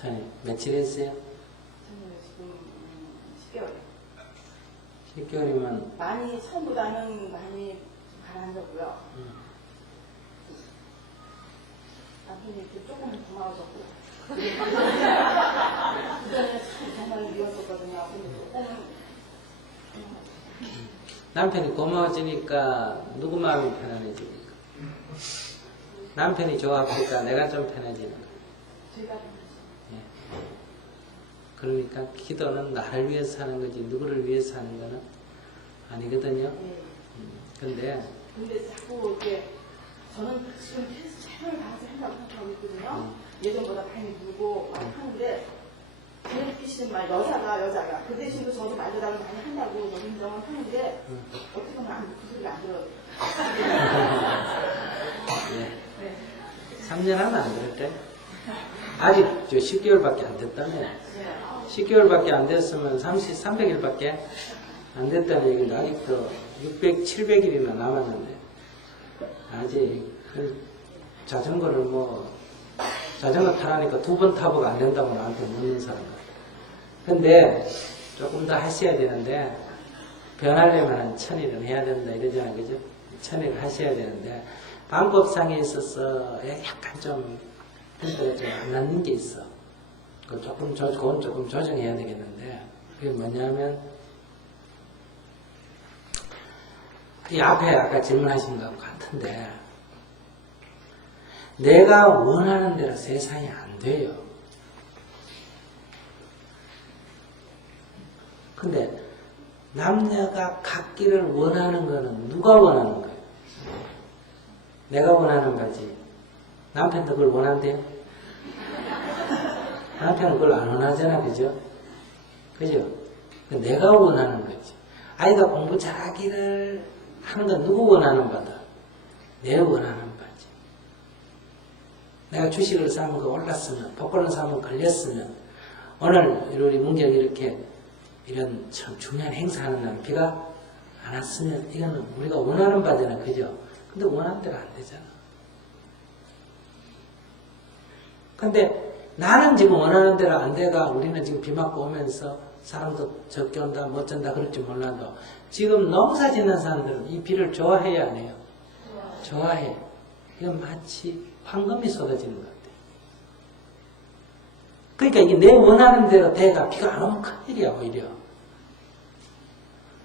전에 며칠 했어요? 천일을 지금 음, 10개월. 10개월이면 많이 처음보다는 많이 좀 가라앉았고요. 음. 남편이 조금 고마워졌고. 그전에 참 정말 미웠었거든요. 근데 조금 남편이 고마워지니까 누구 마음이 편안해집니까? 남편이 좋아하니까 내가 좀 편해지는 거예요. 제가 예. 그러니까 기도는 나를 위해서 하는 거지 누구를 위해서 하는 거는 아니거든요. 예. 음, 근데 근데 자꾸 이렇게 저는 지금 계속 최선을 다해서 한다고 생각하고 있거든요. 예전보다 많이 물고 막 하는데 제일 끼시는 말 여자가 여자가 그 대신도 저도 말대답을 많이 한다고 인정을 하는데 음. 어떻게 보면 안, 그 소리가 안 들어요. 예. 네. 3년 하면 안 그럴 때? 아직 저 10개월밖에 안 됐다며. 네. 10개월밖에 안 됐으면 30, 300일밖에 안 됐다는 얘기인데 아직도 600, 700일이나 남았는데 아직 그 자전거를 뭐 자전거 타라니까 두 번 타보고 안 된다고 나한테 묻는 사람 근데 조금 더 하셔야 되는데 변하려면 천일은 해야 된다 이러잖아요 그죠? 천일을 하셔야 되는데 방법상에 있어서 약간 좀 힌트가 좀안 맞는 게 있어 그 조금 조, 그건 조금 조정해야 되겠는데 그게 뭐냐면 이 앞에 아까 질문하신 것 같은데 내가 원하는 대로 세상이 안 돼요. 근데 남녀가 갖기를 원하는 거는 누가 원하는 거예요? 내가 원하는 거지. 남편도 그걸 원한대요? 남편은 그걸 안 원하잖아, 그죠? 그죠? 그 내가 원하는 거지. 아이가 공부 잘하기를 하는 건 누구 원하는 거다? 내 원하는 거지. 내가 주식을 사면 그 올랐으면, 복권을 사면 걸렸으면, 오늘 우리 문경이 이렇게 이런 참 중요한 행사하는 날 비가 안 왔으면 이거는 우리가 원하는 바잖아, 그죠? 근데 원하는 대로 안 되잖아. 근데 나는 지금 원하는 대로 안 돼가 우리는 지금 비 맞고 오면서 사람도 적게 온다 못 전다 그럴지 몰라도 지금 농사 짓는 사람들은 이 비를 좋아해야 안 해요? 좋아해. 이건 마치 황금이 쏟아지는 것 같아. 그러니까 이게 내 원하는 대로 돼가 비가 안 오면 큰일이야 오히려.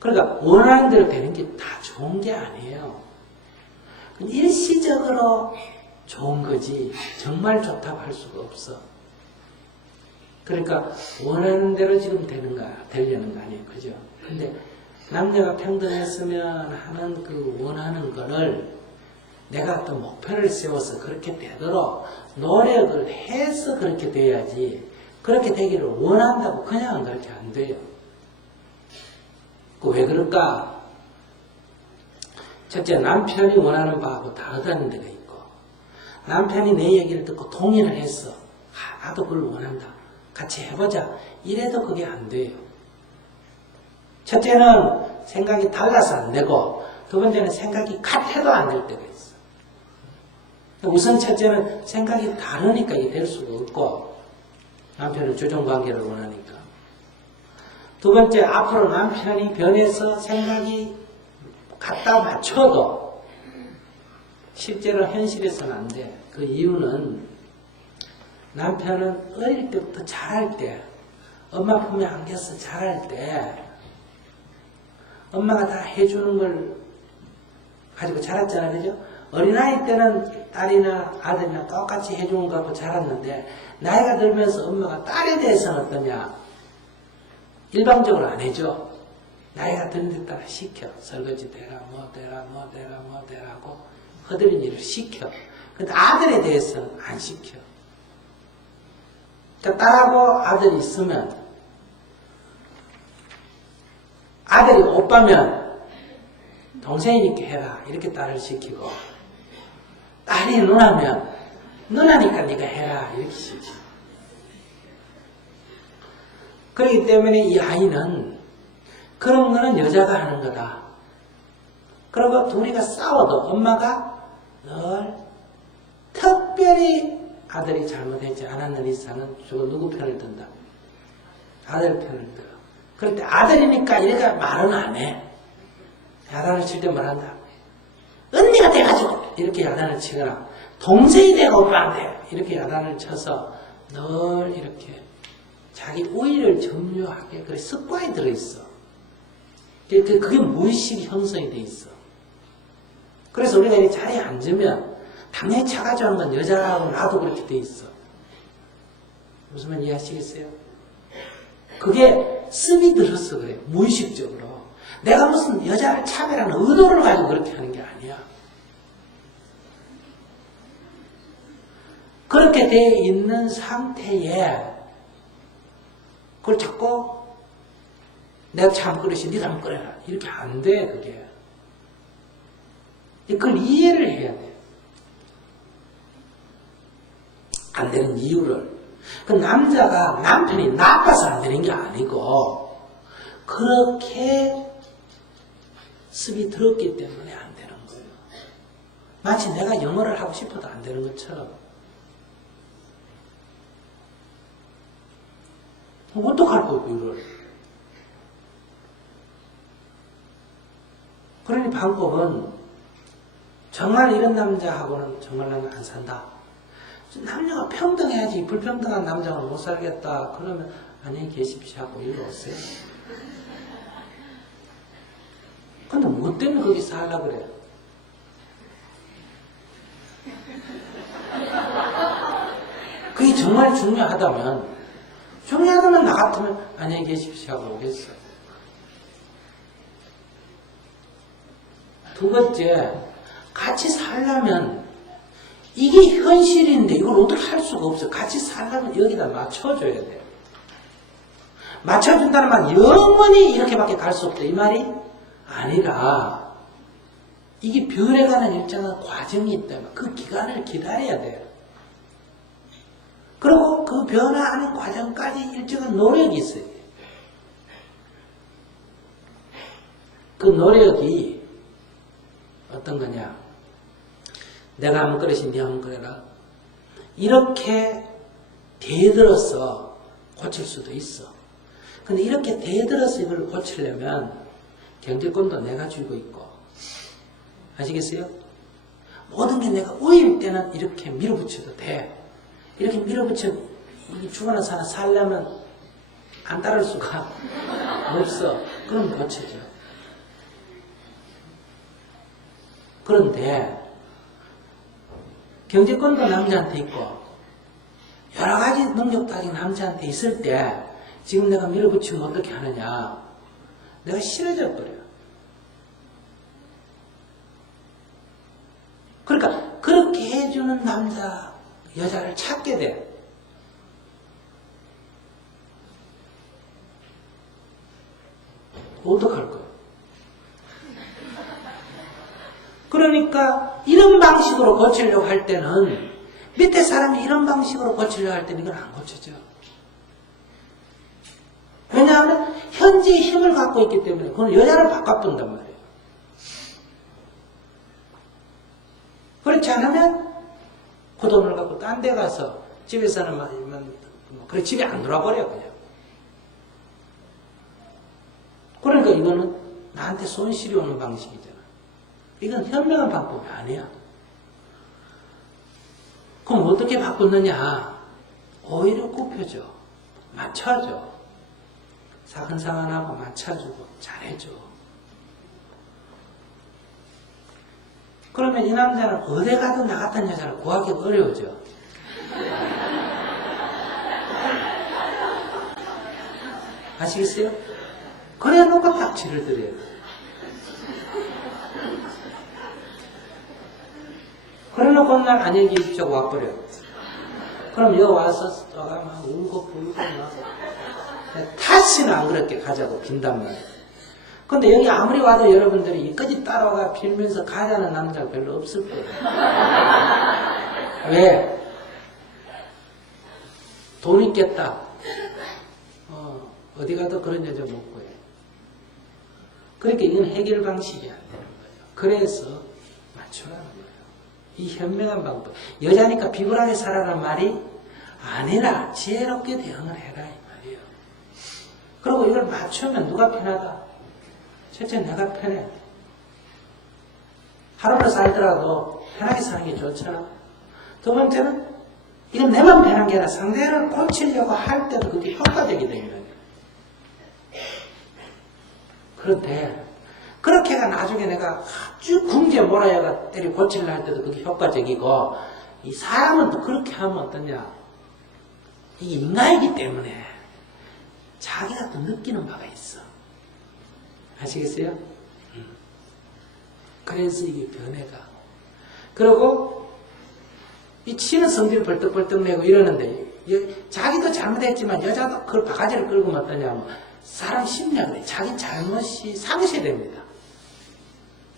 그러니까 원하는 대로 되는 게 다 좋은 게 아니에요. 일시적으로 좋은 거지 정말 좋다고 할 수가 없어. 그러니까 원하는 대로 지금 되는 거야. 되려는 거 아니에요. 그죠? 근데 남녀가 평등했으면 하는 그 원하는 거를 내가 어떤 목표를 세워서 그렇게 되도록 노력을 해서 그렇게 돼야지 그렇게 되기를 원한다고 그냥 그렇게 안 돼요. 그 왜 그럴까? 첫째 남편이 원하는 바하고 다르다는 데가 있고 남편이 내 얘기를 듣고 동의를 했어. 아, 나도 그걸 원한다. 같이 해보자. 이래도 그게 안 돼요. 첫째는 생각이 달라서 안 되고 두 번째는 생각이 같아도 안 될 때가 있어. 우선 첫째는 생각이 다르니까 이게 될 수가 없고 남편은 조정관계를 원하니까 두 번째 앞으로 남편이 변해서 생각이 갖다 맞춰도 실제로 현실에서는 안 돼. 그 이유는 남편은 어릴 때부터 잘할 때, 엄마 품에 안겨서 잘할 때, 엄마가 다 해주는 걸 가지고 자랐잖아, 그죠? 어린아이 때는 딸이나 아들이나 똑같이 해주는 거 갖고 자랐는데, 나이가 들면서 엄마가 딸에 대해서는 어떠냐? 일방적으로 안 해줘. 나이가 드는 데 따라 시켜. 설거지 대라, 뭐 대라, 뭐 대라, 뭐 대라고 허드린 일을 시켜. 근데 아들에 대해서는 안 시켜. 그러니까 딸하고 아들이 있으면 아들이 오빠면 동생이니까 해라 이렇게 딸을 시키고 딸이 누나면 누나니까 네가 해라 이렇게 시켜. 그렇기 때문에 이 아이는 그런 거는 여자가 하는 거다. 그리고 둘이가 싸워도 엄마가 늘 특별히 아들이 잘못했지 않았는 이상은 주로 누구 편을 든다? 아들 편을 들어. 그럴 때 아들이니까 이래가 말은 안 해. 야단을 칠 때 말한다. 언니가 돼가지고 이렇게 야단을 치거나 동생이 돼가 오빠한테 이렇게 야단을 쳐서 늘 이렇게 자기 우위를 점유하게 그 습관이 들어있어. 그- 그- 그게 무의식이 형성이 돼 있어. 그래서 우리가 이 자리에 앉으면 당연히 차가지 하는 건 여자하고 나도 그렇게 돼 있어. 무슨 말 이해하시겠어요? 그게 습이 들었어 그래. 무의식적으로. 내가 무슨 여자를 차별하는 의도를 가지고 그렇게 하는 게 아니야. 그렇게 돼 있는 상태에 그걸 자꾸 내가 참 그릇이 네가 한번 끓여라 이렇게 안 돼 그게 그걸 이해를 해야 돼안 되는 이유를. 그 남자가 남편이 나빠서 안 되는 게 아니고, 그렇게 습이 들었기 때문에 안 되는 거예요. 마치 내가 영어를 하고 싶어도 안 되는 것처럼. 어떡할 거고, 이걸. 그러니 방법은 정말 이런 남자하고는 정말 나는 안 산다. 남녀가 평등해야지 불평등한 남자는 못 살겠다. 그러면 안녕히 계십시오 하고 일로 오세요. 근데 뭐 때문에 거기 살라 그래? 그게 정말 중요하다면 중요하다면 나 같으면 안녕히 계십시오 하고 오겠어. 두 번째 같이 살려면 이게 현실인데 이걸 어떻게 할 수가 없어. 같이 살려면 여기다 맞춰줘야 돼. 맞춰준다는 말 영원히 이렇게밖에 갈 수 없다. 이 말이 아니라 이게 별에 가는 일정한 과정이 있다면 그 기간을 기다려야 돼요. 그리고 그 변화하는 과정까지 일정한 노력이 있어요. 그 노력이 어떤 거냐? 내가 한번 그릇이 네 한번 그래라. 이렇게 대들어서 고칠 수도 있어. 근데 이렇게 대들어서 이걸 고치려면 경제권도 내가 쥐고 있고. 아시겠어요? 모든 게 내가 우일 때는 이렇게 밀어붙여도 돼. 이렇게 밀어붙여, 이 죽어나 사나 살려면 안 따를 수가 없어. 그럼 고쳐져. 그런데 경제권도 남자한테 있고 여러 가지 능력 가진 남자한테 있을 때 지금 내가 밀어붙이면 어떻게 하느냐. 내가 싫어져 버려. 그러니까 그렇게 해주는 남자 여자를 찾게 돼. 어떡할 거야 그러니까 이런 방식으로 고치려고 할 때는 밑에 사람이 이런 방식으로 고치려고 할 때는 이건 안 고쳐져. 왜냐하면 현재 힘을 갖고 있기 때문에 그건 여자를 바꿔본단 말이에요. 그렇지 않으면 그 돈을 갖고 딴 데 가서 집에서는 막, 막 그래 집에 안 돌아버려 그냥. 그러니까 이거는 나한테 손실이 오는 방식이잖아. 이건 현명한 방법이 아니야. 그럼 어떻게 바꾸느냐? 오히려 굽혀줘. 맞춰줘. 사근사근하고 맞춰주고 잘해줘. 그러면 이 남자는 어디 가도 나 같은 여자를 구하기가 어려워져. 아시겠어요? 그래 놓고 딱지를 드려요. 그래놓고 날 안녕히 계십시오 와버려. 그럼 여기 와서 너가 막 울고 불고 막 다시는 안 그렇게 가자고 빈단 말이야. 근데 여기 아무리 와도 여러분들이 이까지 따라와 빌면서 가자는 남자가 별로 없을 거예요. 왜? 돈 있겠다. 어, 어디 가도 그런 여자 못 구해. 그러니까 이건 해결 방식이 안 되는 거예요. 그래서 맞추라는 거예요. 이 현명한 방법. 여자니까 비굴하게 살아란 말이 아니라 지혜롭게 대응을 해라 이 말이에요. 그리고 이걸 맞추면 누가 편하다? 첫째 내가 편해. 하루를 살더라도 편하게 사는 게 좋잖아. 두 번째는 이건 내만 편한 게 아니라 상대를 고치려고 할 때도 그게 효과적이 되는 거예요. 그런데 그렇게가 나중에 내가 아주 궁지에 몰아야가 때리 고치려 할 때도 그게 효과적이고 이 사람은 또 그렇게 하면 어떠냐 이게 인간이기 때문에 자기가 또 느끼는 바가 있어 아시겠어요? 음. 그래서 이게 변해가 그리고 이 치는 성질을 벌떡벌떡 내고 이러는데 여- 자기도 잘못했지만 여자도 그걸 바가지를 끌고 어떠냐면 사람 심리가 그래 자기 잘못이 상쇄됩니다 이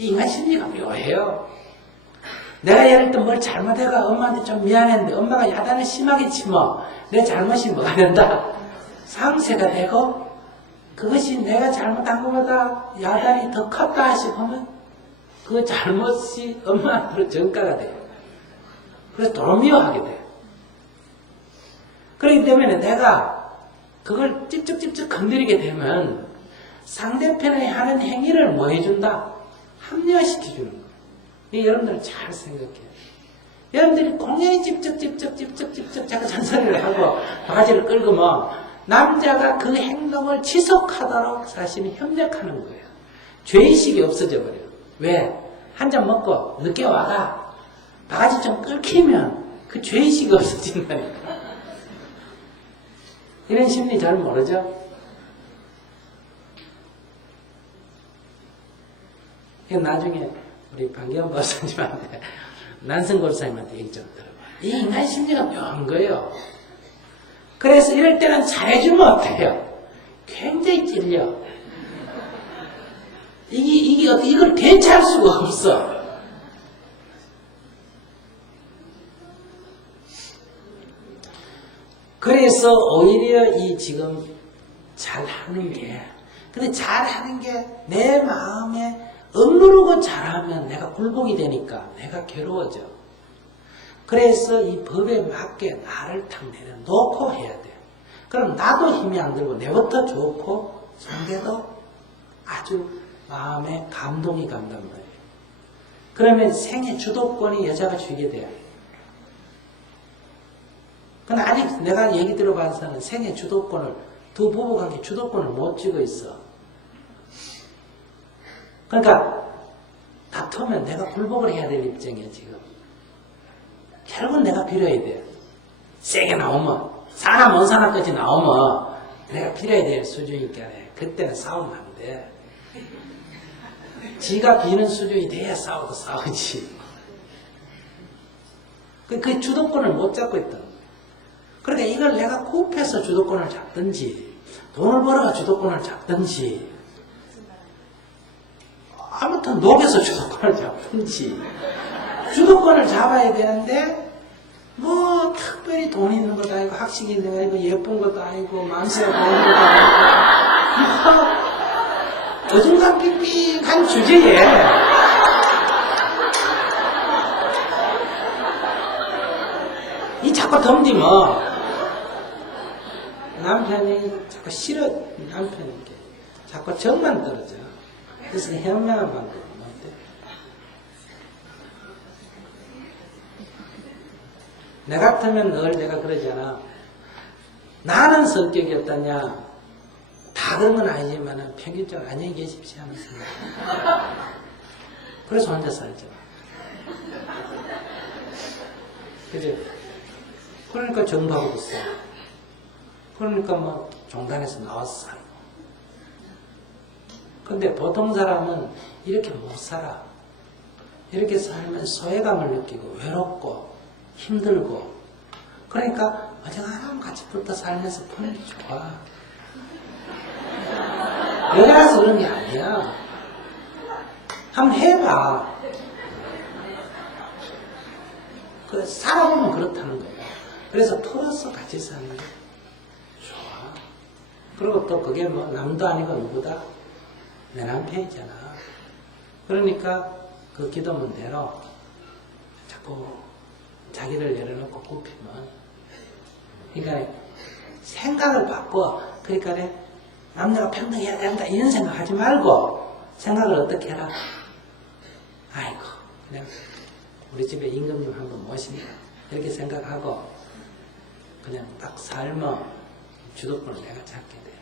인간 심리가 묘해요 내가 예를 들어 뭘 잘못해가 엄마한테 좀 미안했는데 엄마가 야단을 심하게 치면 내 잘못이 뭐가 된다 상쇄가 되고 그것이 내가 잘못한 것보다 야단이 더 컸다 싶으면 그 잘못이 엄마한테로 전가가 돼요 그래서 도미워하게 돼. 그렇기 때문에 내가 그걸 찝쩍찝쩍 건드리게 되면 상대편이 하는 행위를 뭐 해준다? 합리화시켜주는 거예요. 이 여러분들 잘 생각해요. 여러분들이 공연히 찝쩍찝쩍찝쩍찝쩍 자꾸 잔소리를 하고 바가지를 끌고 뭐 남자가 그 행동을 지속하도록 사실은 협력하는 거예요. 죄의식이 없어져 버려요. 왜? 한 잔 먹고 늦게 와가 바가지 좀 끓기면 그 죄의식이 없어진다니까. 이런 심리 잘 모르죠? 이거 나중에 우리 방기현 박사님한테 난성 골사님한테 얘기 좀 들어봐. 이 인간 심리가 묘한 거예요. 그래서 이럴 때는 잘해주면 어때요? 굉장히 찔려. 이게, 이게, 어떻게 이걸 대체할 수가 없어. 그래서 오히려 이 지금 잘하는 게, 근데 잘하는 게 내 마음에 억누르고 잘하면 내가 굴복이 되니까 내가 괴로워져. 그래서 이 법에 맞게 나를 탁 내려놓고 해야 돼. 그럼 나도 힘이 안 들고 내부터 좋고 상대도 아주 마음에 감동이 간단 말이에요. 그러면 생애 주도권이 여자가 쥐게 돼요. 근데 아직 내가 얘기 들어봐서는 생애 주도권을 두 부부 관계 주도권을 못 쥐고 있어. 그러니까 다투면 내가 굴복을 해야 될 입장이야 지금. 결국은 내가 빌어야 돼. 세게 나오면 사람 온 사람까지 나오면 내가 빌어야 될 수준이니까 그때는 싸우면 안 돼. 지가 비는 수준이 돼야 싸우고 싸우지. 그, 그 주도권을 못 잡고 있다. 그러니까 이걸 내가 굽해서 주도권을 잡든지, 돈을 벌어가 주도권을 잡든지, 아무튼 녹여서 주도권을 잡든지, 주도권을 잡아야 되는데, 뭐, 특별히 돈 있는 것도 아니고, 학식이 있는 거 아니고, 예쁜 것도 아니고, 만세가 보이는 것도 아니고, 뭐, 어중간 삑삑한 주제에, 이 자꾸 덤디면 남편이 자꾸 싫어 남편이 이렇게. 자꾸 정만 떨어져 그래서 방법은 어때? 내 같으면 늘 내가 그러잖아 나는 성격이 어떠냐 다 그런 건 아니지만 평균적으로 안녕히 계십시오 생각 그래서 혼자 살잖아 그죠? 그러니까 정부하고 있어. 그러니까 뭐 종단에서 살고. 근데 보통 사람은 이렇게 못 살아. 이렇게 살면 소외감을 느끼고 외롭고 힘들고. 그러니까 어정하면 같이 붙어 살면서 게 좋아. 여자라서 그런 게 아니야. 한번 해봐. 그 살아보면 그렇다는 거야. 그래서 풀어서 같이 사는 게 좋아. 그리고 또 그게 뭐 남도 아니고 누구다? 내 남편이잖아. 그러니까 그 기도문대로 자꾸 자기를 내려놓고 굽히면 그러니까 생각을 바꿔. 그러니까 남녀가 평등해야 된다. 이런 생각하지 말고 생각을 어떻게 해라. 아이고 그냥 우리 집에 임금님 한번 모신다 이렇게 생각하고 그냥 딱 삶어 주도권을 내가 잡게 돼요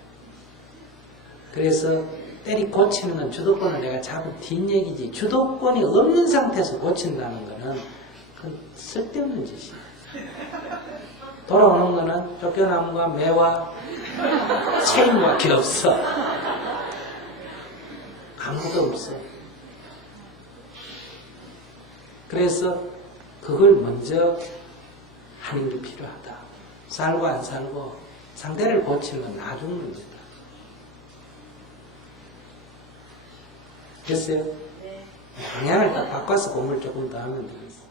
그래서 때리 고치는 건 주도권을 내가 잡은 뒷얘기지. 주도권이 없는 상태에서 고친다는 거는 그건 쓸데없는 짓이야. 돌아오는 거는 쫓겨남과 매와 책임밖에 없어. 아무것도 없어. 그래서 그걸 먼저 하는 게 필요하다. 살고 안 살고 상대를 고치는 건 나중 문제다 됐어요? 네. 방향을 딱 바꿔서 공부를 조금 더 하면 되겠어.